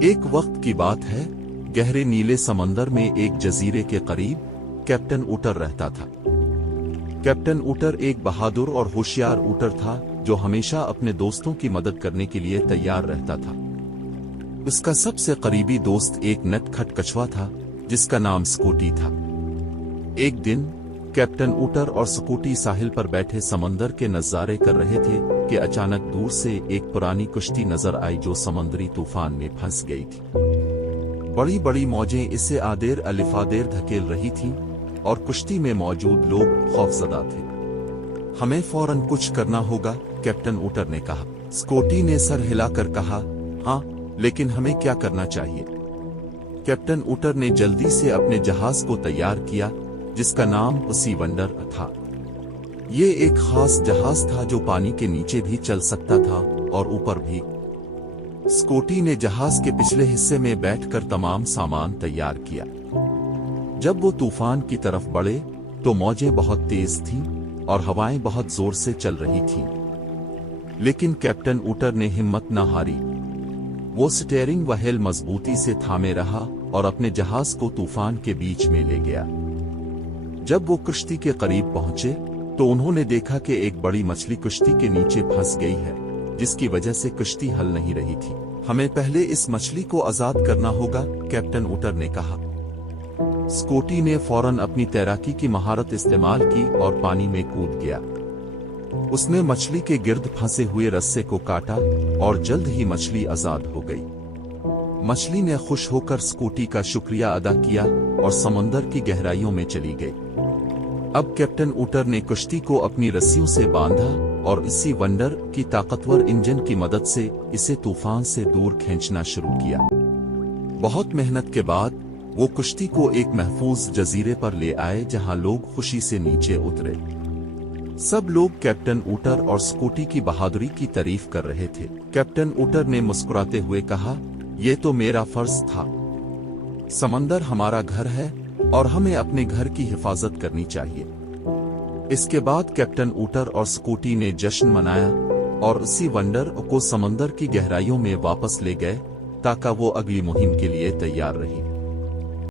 ایک وقت کی بات ہے، گہرے نیلے سمندر میں ایک جزیرے کے قریب کیپٹن اوٹر رہتا تھا۔ کیپٹن اوٹر ایک بہادر اور ہوشیار اوٹر تھا جو ہمیشہ اپنے دوستوں کی مدد کرنے کے لیے تیار رہتا تھا۔ اس کا سب سے قریبی دوست ایک نٹ کھٹ کچھوا تھا جس کا نام سکوٹی تھا۔ ایک دن کیپٹن اوٹر اور سکوٹی ساحل پر بیٹھے سمندر کے نظارے کر رہے تھے کہ اچانک دور سے ایک پرانی کشتی نظر آئی جو سمندری طوفان میں پھنس گئی تھی۔ بڑی بڑی موجیں اسے آدیر الفادیر دھکیل رہی تھیں اور کشتی میں موجود لوگ خوفزدہ تھے۔ ہمیں فوراً کچھ کرنا ہوگا، کیپٹن اوٹر نے کہا۔ سکوٹی نے سر ہلا کر کہا، ہاں، لیکن ہمیں کیا کرنا چاہیے؟ کیپٹن اوٹر نے جلدی سے اپنے جہاز کو تیار کیا جس کا نام اسی ونڈر تھا۔ یہ ایک خاص جہاز تھا جو پانی کے نیچے بھی چل سکتا تھا اور اوپر بھی۔ سکوٹی نے جہاز کے پچھلے حصے میں بیٹھ کر تمام سامان تیار کیا۔ جب وہ طوفان کی طرف بڑھے تو موجیں بہت تیز تھیں اور ہوائیں بہت زور سے چل رہی تھیں، لیکن کیپٹن اوٹر نے ہمت نہ ہاری۔ وہ سٹیئرنگ وہیل مضبوطی سے تھامے رہا اور اپنے جہاز کو طوفان کے بیچ میں لے گیا۔ جب وہ کشتی کے قریب پہنچے تو انہوں نے دیکھا کہ ایک بڑی مچھلی کشتی کے نیچے پھنس گئی ہے جس کی وجہ سے کشتی ہل نہیں رہی تھی۔ ہمیں پہلے اس مچھلی کو آزاد کرنا ہوگا، کیپٹن اوٹر نے کہا۔ سکوٹی نے فوراً اپنی تیراکی کی مہارت استعمال کی اور پانی میں کود گیا۔ اس نے مچھلی کے گرد پھنسے ہوئے رسے کو کاٹا اور جلد ہی مچھلی آزاد ہو گئی۔ مچھلی نے خوش ہو کر سکوٹی کا شکریہ ادا کیا اور سمندر کی گہرائیوں میں چلی گئی۔ اب کیپٹن اوٹر نے کشتی کو اپنی رسیوں سے باندھا اور اسی ونڈر کی طاقتور انجن کی مدد سے اسے طوفان سے دور کھینچنا شروع کیا۔ بہت محنت کے بعد وہ کشتی کو ایک محفوظ جزیرے پر لے آئے جہاں لوگ خوشی سے نیچے اترے۔ سب لوگ کیپٹن اوٹر اور سکوٹی کی بہادری کی تعریف کر رہے تھے۔ کیپٹن اوٹر نے مسکراتے ہوئے کہا، یہ تو میرا فرض تھا۔ سمندر ہمارا گھر ہے اور ہمیں اپنے گھر کی حفاظت کرنی چاہیے۔ اس کے بعد کیپٹن اوٹر اور سکوٹی نے جشن منایا اور اسی ونڈر کو سمندر کی گہرائیوں میں واپس لے گئے تاکہ وہ اگلی مہم کے لیے تیار رہی۔